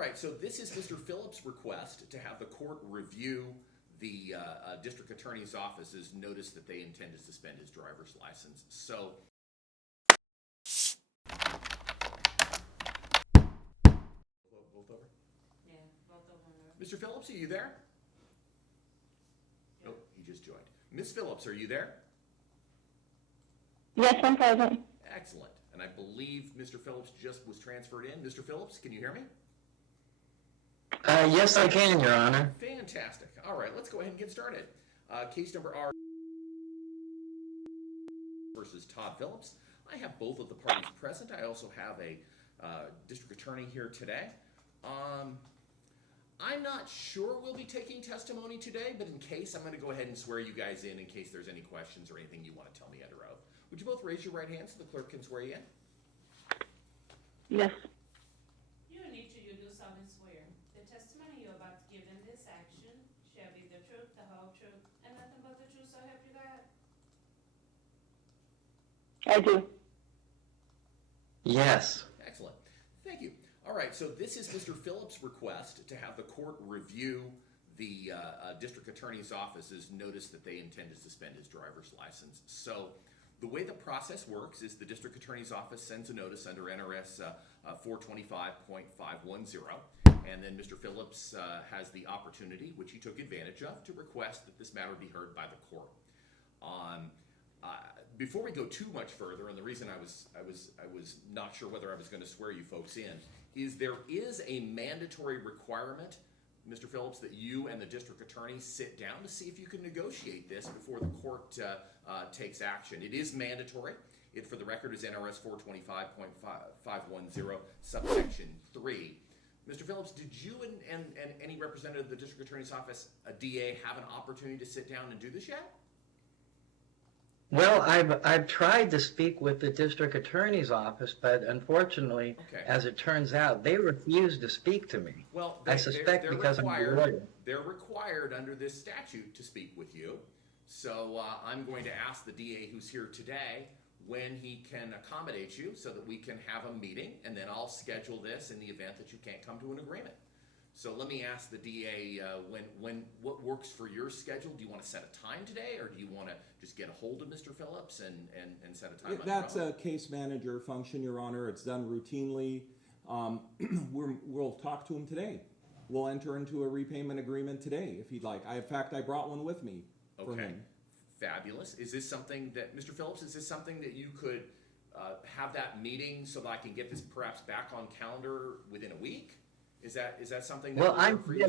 right, so this is Mr. Phillips' request to have the court review the district attorney's office's notice that they intend to suspend his driver's license. So, both over? Yeah, both of them are. Mr. Phillips, are you there? Yeah. Nope, he just joined. Miss Phillips, are you there? Yes, I'm present. Excellent. And I believe Mr. Phillips just was transferred in. Mr. Phillips, can you hear me? Yes, I can, Your Honor. Fantastic. All right, let's go ahead and get started. Case number R versus Todd Phillips. I have both of the parties present. I also have a district attorney here today. I'm not sure we'll be taking testimony today, but in case, I'm going to go ahead and swear you guys in case there's any questions or anything you want to tell me under oath. Would you both raise your right hand so the clerk can swear you in? Yes. You and each of you do solemnly swear the testimony you're about to give in this action shall be the truth, the whole truth, and nothing but the truth, so help you God? I do. Yes. Excellent. Thank you. All right, so this is Mr. Phillips' request to have the court review the district attorney's office's notice that they intend to suspend his driver's license. So the way the process works is the district attorney's office sends a notice under NRS 425.510, and then Mr. Phillips has the opportunity, which he took advantage of, to request that this matter be heard by the court. Before we go too much further, and the reason I was not sure whether I was going to swear you folks in, is there is a mandatory requirement, Mr. Phillips, that you and the district attorney sit down to see if you can negotiate this before the court takes action. It is mandatory. It, for the record, is NRS 425.510, subsection 3. Mr. Phillips, did you and any representative of the district attorney's office, a DA, have an opportunity to sit down and do this yet? Well, I've tried to speak with the district attorney's office, but unfortunately, Okay. as it turns out, they refuse to speak to me. Well, I suspect because I'm a lawyer. They're required under this statute to speak with you. So I'm going to ask the DA who's here today when he can accommodate you so that we can have a meeting, and then I'll schedule this in the event that you can't come to an agreement. So let me ask the DA what works for your schedule. Do you want to set a time today, or do you want to just get a hold of Mr. Phillips and set a time? That's a case manager function, Your Honor. It's done routinely. We'll talk to him today. We'll enter into a repayment agreement today if he'd like. In fact, I brought one with me for him. Fabulous. Is this something that, Mr. Phillips, is this something that you could have that meeting so that I can get this perhaps back on calendar within a week? Is that something that Well, would work for you?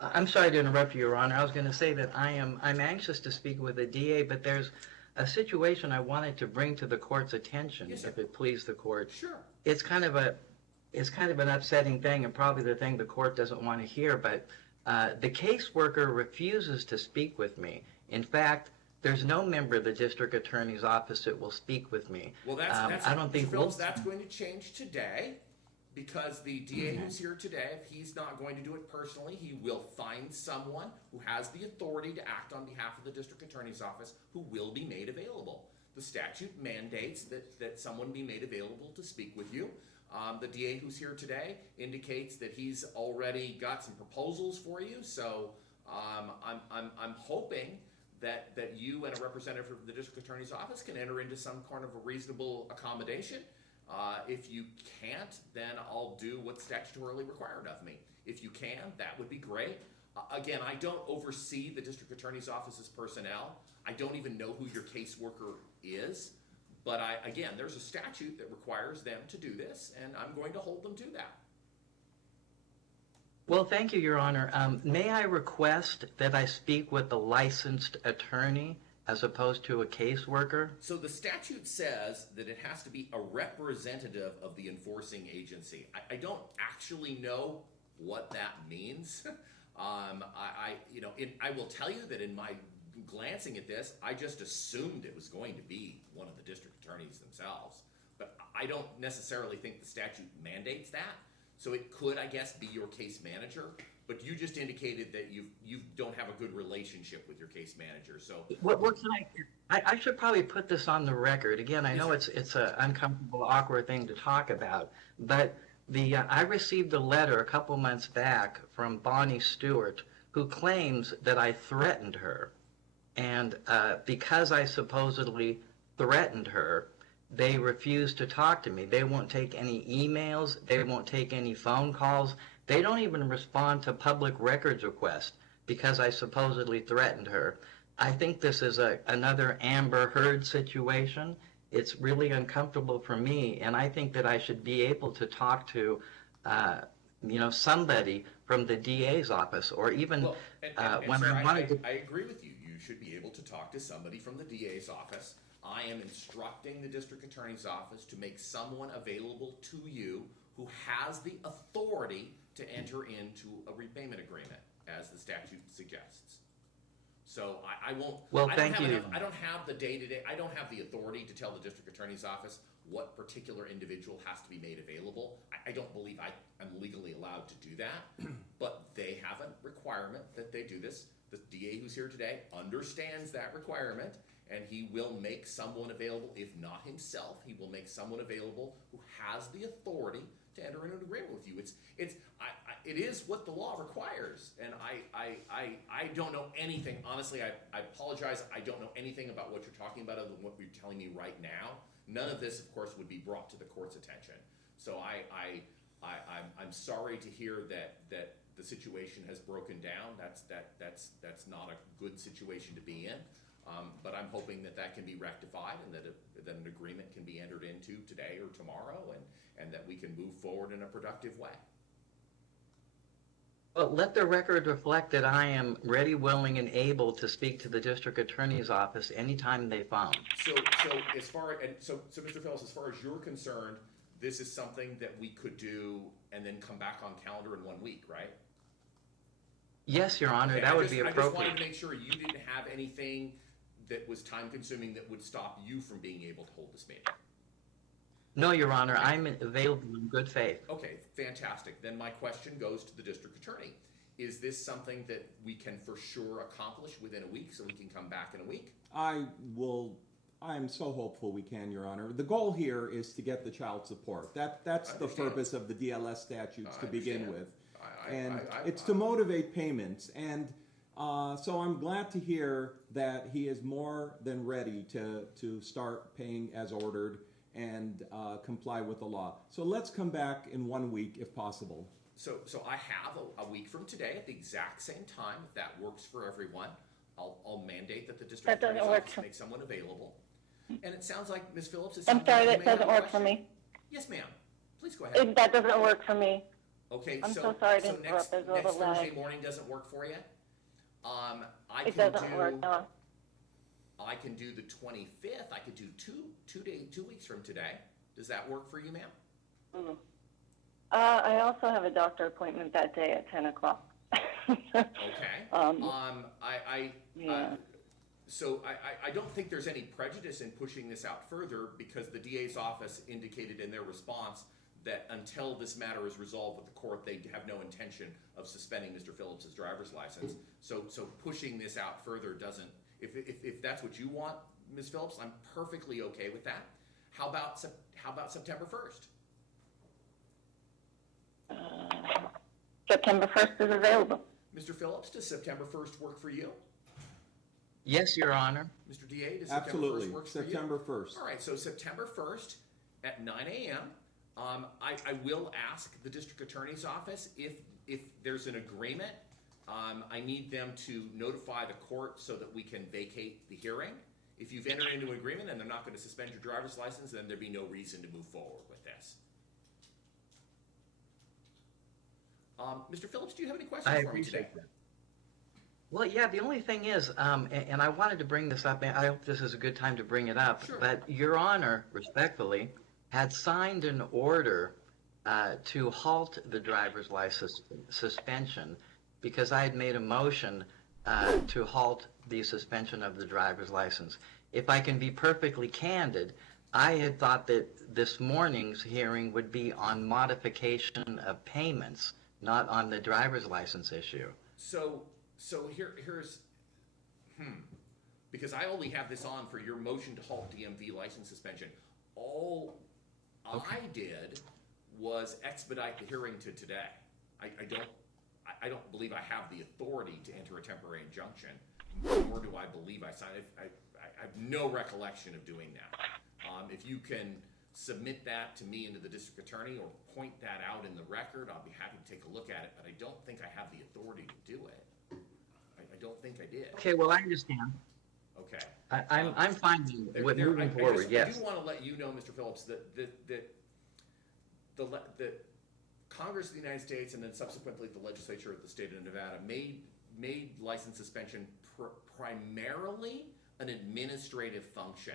I'm sorry to interrupt you, Your Honor. I was going to say that I'm anxious to speak with the DA, but there's a situation I wanted to bring to the court's attention, Yes, sir. if it please the court. Sure. It's kind of an upsetting thing, and probably the thing the court doesn't want to hear, but the caseworker refuses to speak with me. In fact, there's no member of the district attorney's office that will speak with me. Well, I don't think Mr. Phillips, that's going to change today, because the DA who's here today, if he's not going to do it personally, he will find someone who has the authority to act on behalf of the district attorney's office who will be made available. The statute mandates that someone be made available to speak with you. The DA who's here today indicates that he's already got some proposals for you, so I'm hoping that you and a representative of the district attorney's office can enter into some kind of a reasonable accommodation. If you can't, then I'll do what's statutorily required of me. If you can, that would be great. Again, I don't oversee the district attorney's office's personnel. I don't even know who your caseworker is. But again, there's a statute that requires them to do this, and I'm going to hold them to that. Well, thank you, Your Honor. May I request that I speak with the licensed attorney as opposed to a caseworker? So the statute says that it has to be a representative of the enforcing agency. I don't actually know what that means. I will tell you that in my glancing at this, I just assumed it was going to be one of the district attorneys themselves. But I don't necessarily think the statute mandates that. So it could, I guess, be your case manager. But you just indicated that you don't have a good relationship with your case manager. So what can I should probably put this on the record. Again, I know it's an uncomfortable, awkward thing to talk about, but I received a letter a couple months back from Bonnie Stewart, who claims that I threatened her. And because I supposedly threatened her, they refuse to talk to me. They won't take any emails. They won't take any phone calls. They don't even respond to public records requests because I supposedly threatened her. I think this is another Amber Heard situation. It's really uncomfortable for me, and I think that I should be able to talk to, somebody from the DA's office, or even Well, when sir, I wanted to. I agree with you. You should be able to talk to somebody from the DA's office. I am instructing the district attorney's office to make someone available to you who has the authority to enter into a repayment agreement, as the statute suggests. So I won't. Well, I don't thank have you. enough, I don't have the day-to-day. I don't have the authority to tell the district attorney's office what particular individual has to be made available. I don't believe I'm legally allowed to do that, but they have a requirement that they do this. The DA who's here today understands that requirement, and he will make someone available. If not himself, he will make someone available who has the authority to enter into an agreement with you. It is what the law requires, and I don't know anything. Honestly, I apologize. I don't know anything about what you're talking about other than what you're telling me right now. None of this, of course, would be brought to the court's attention. So I'm sorry to hear that the situation has broken down. That's not a good situation to be in. But I'm hoping that can be rectified, and that an agreement can be entered into today or tomorrow, and that we can move forward in a productive way. Well, let the record reflect that I am ready, willing, and able to speak to the district attorney's office anytime they phone. So Mr. Phillips, as far as you're concerned, this is something that we could do and then come back on calendar in 1 week, right? Yes, Your Honor, Okay, that would be I just wanted appropriate. to make sure you didn't have anything that was time-consuming that would stop you from being able to hold this meeting. No, Your Honor, I'm available in good faith. Okay, fantastic. Then my question goes to the district attorney. Is this something that we can for sure accomplish within a week, so we can come back in a week? I'm so hopeful we can, Your Honor. The goal here is to get the child support. That's the Understand. purpose of the DLS statutes to begin with. And I- it's to motivate payments. And so I'm glad to hear that he is more than ready to start paying as ordered and comply with the law. So let's come back in 1 week if possible. So I have a week from today at the exact same time, if that works for everyone. I'll mandate that the district That doesn't attorney's work office for- make someone available. And it sounds like, Ms. Phillips, I'm sorry, that doesn't work for me. Yes, ma'am. Please go ahead. That doesn't work for me. Okay, I'm so sorry to interrupt. next There's a little Thursday lag. morning doesn't work for you? It doesn't work, no. I can do the 25th. I could do 2 weeks from today. Does that work for you, ma'am? Mm. I also have a doctor appointment that day at 10 o'clock. Okay. Yeah. So I don't think there's any prejudice in pushing this out further, because the DA's office indicated in their response that until this matter is resolved with the court, they have no intention of suspending Mr. Phillips' driver's license. So pushing this out further doesn't, if that's what you want, Ms. Phillips, I'm perfectly okay with that. How about September 1st? September 1st is available. Mr. Phillips, does September 1st work for you? Yes, Your Honor. Mr. DA, does Absolutely. September 1st work for you? September 1st. All right, so September 1st at 9 a.m. I will ask the district attorney's office if there's an agreement. I need them to notify the court so that we can vacate the hearing. If you've entered into an agreement and they're not going to suspend your driver's license, then there'd be no reason to move forward with this. Mr. Phillips, do you have any questions I for me today? appreciate that. Well, yeah, the only thing is, and I wanted to bring this up, and I hope this is a good time to bring it up, Sure. but Your Honor, respectfully, had signed an order to halt the driver's license suspension because I had made a motion to halt the suspension of the driver's license. If I can be perfectly candid, I had thought that this morning's hearing would be on modification of payments, not on the driver's license issue. So here's because I only have this on for your motion to halt DMV license suspension. All I did was expedite the hearing to today. I don't believe I have the authority to enter a temporary injunction, nor do I believe I signed it. I have no recollection of doing that. If you can submit that to me and to the district attorney, or point that out in the record, I'll be happy to take a look at it, but I don't think I have the authority to do it. I don't think I did. Okay, well, I understand. Okay. I'm fine with moving forward, I yes. do want to let you know, Mr. Phillips, that the Congress of the United States and then subsequently the legislature of the state of Nevada made license suspension primarily an administrative function,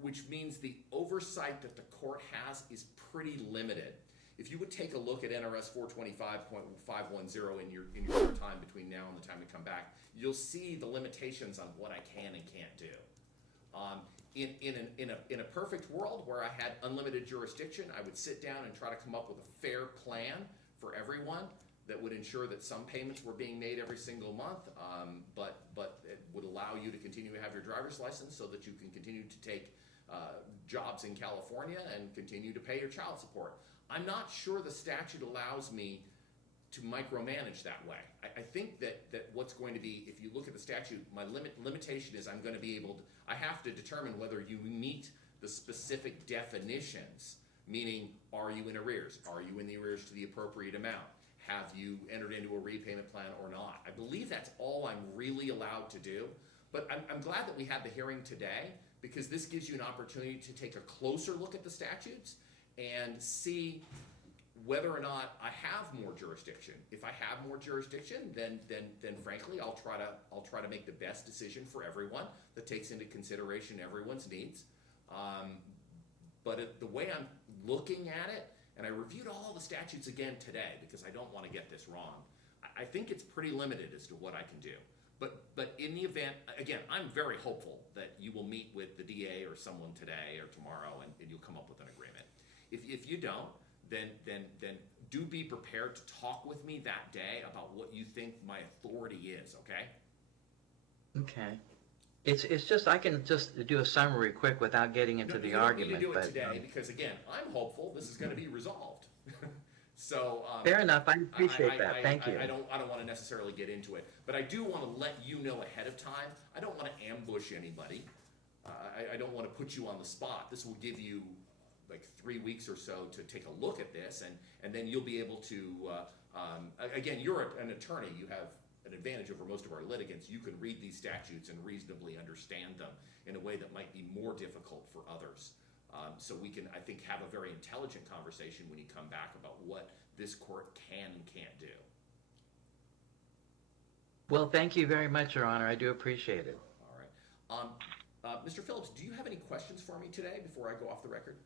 which means the oversight that the court has is pretty limited. If you would take a look at NRS 425.510 in your spare time between now and the time we come back, you'll see the limitations on what I can and can't do. In a perfect world where I had unlimited jurisdiction, I would sit down and try to come up with a fair plan for everyone that would ensure that some payments were being made every single month, but it would allow you to continue to have your driver's license so that you can continue to take jobs in California and continue to pay your child support. I'm not sure the statute allows me to micromanage that way. I think that what's going to be, if you look at the statute, my limitation is I'm going to be able to, I have to determine whether you meet the specific definitions, meaning are you in arrears? Are you in the arrears to the appropriate amount? Have you entered into a repayment plan or not? I believe that's all I'm really allowed to do, but I'm glad that we had the hearing today, because this gives you an opportunity to take a closer look at the statutes and see whether or not I have more jurisdiction. If I have more jurisdiction, then frankly, I'll try to make the best decision for everyone that takes into consideration everyone's needs. But the way I'm looking at it, and I reviewed all the statutes again today because I don't want to get this wrong, I think it's pretty limited as to what I can do. But in the event, again, I'm very hopeful that you will meet with the DA or someone today or tomorrow, and you'll come up with an agreement. If you don't, then do be prepared to talk with me that day about what you think my authority is, okay? Okay. It's just, I can just do a summary quick without getting into the argument. You don't need to do it today, because again, I'm hopeful this is going to be resolved. So fair enough. I appreciate that. Thank you. I don't want to necessarily get into it, but I do want to let you know ahead of time. I don't want to ambush anybody. I don't want to put you on the spot. This will give you like 3 weeks or so to take a look at this, and then you'll be able to. Again, you're an attorney. You have an advantage over most of our litigants. You can read these statutes and reasonably understand them in a way that might be more difficult for others. So we can, I think, have a very intelligent conversation when you come back about what this court can and can't do. Well, thank you very much, Your Honor. I do appreciate it. All right. Mr. Phillips, do you have any questions for me today before I go off the record?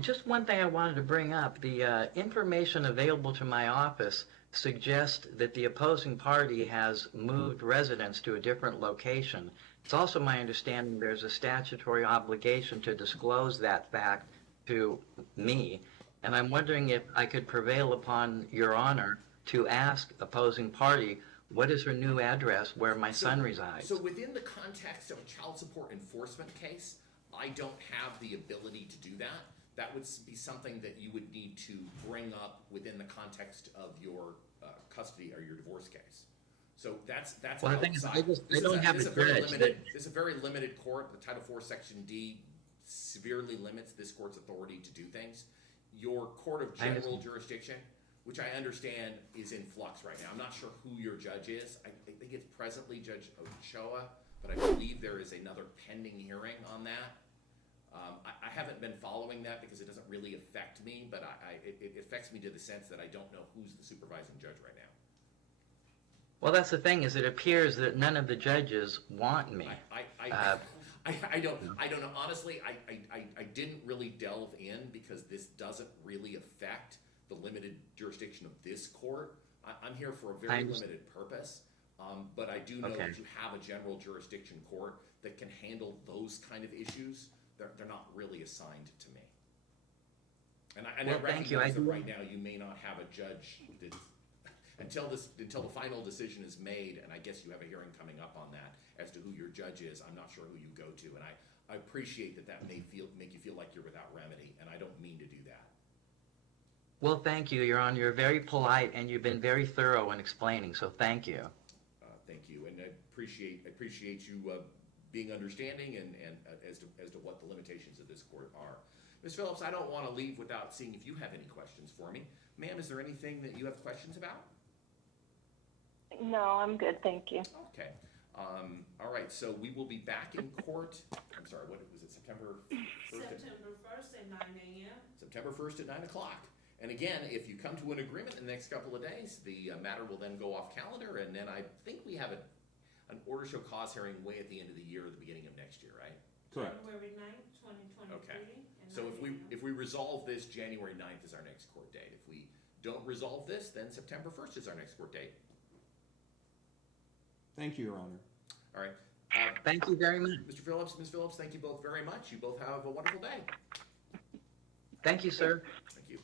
Just one thing I wanted to bring up. The information available to my office suggests that the opposing party has moved residents to a different location. It's also my understanding there's a statutory obligation to disclose that fact to me, and I'm wondering if I could prevail upon Your Honor to ask opposing party, what is her new address where my son resides? So within the context of a child support enforcement case, I don't have the ability to do that. That would be something that you would need to bring up within the context of your custody or your divorce case. So that's well, outside. I don't have a judge. It's a very limited court. The Title IV Section D severely limits this court's authority to do things. Your court of general jurisdiction, which I understand is in flux right now. I'm not sure who your judge is. I think it's presently Judge Ochoa, but I believe there is another pending hearing on that. I haven't been following that because it doesn't really affect me, but it affects me to the sense that I don't know who's the supervising judge right now. Well, that's the thing, is it appears that none of the judges want me. I don't know. Honestly, I didn't really delve in because this doesn't really affect the limited jurisdiction of this court. I'm here for a very limited purpose, but I do know that you have a general jurisdiction court that can handle those kind of issues. They're not really assigned to me. And I recognize that right now you may not have a judge that, until the final decision is made, and I guess you have a hearing coming up on that as to who your judge is. I'm not sure who you go to, and I appreciate that may make you feel like you're without remedy, and I don't mean to do that. Well, thank you, Your Honor. You're very polite and you've been very thorough in explaining, so thank you. Thank you, and I appreciate you being understanding and as to what the limitations of this court are. Ms. Phillips, I don't want to leave without seeing if you have any questions for me. Ma'am, is there anything that you have questions about? No, I'm good, thank you. Okay. All right, so we will be back in court. I'm sorry, what was it, September 1st? September 1st at 9 a.m. September 1st at 9 o'clock. And again, if you come to an agreement in the next couple of days, the matter will then go off calendar, and then I think we have an order show cause hearing way at the end of the year or the beginning of next year, right? Correct. January 9th, 2023. Okay. at So 9 a.m. if we resolve this, January 9th is our next court date. If we don't resolve this, then September 1st is our next court date. Thank you, Your Honor. All right. Thank you very much. Mr. Phillips, Ms. Phillips, thank you both very much. You both have a wonderful day. Thank you, sir. Thank you.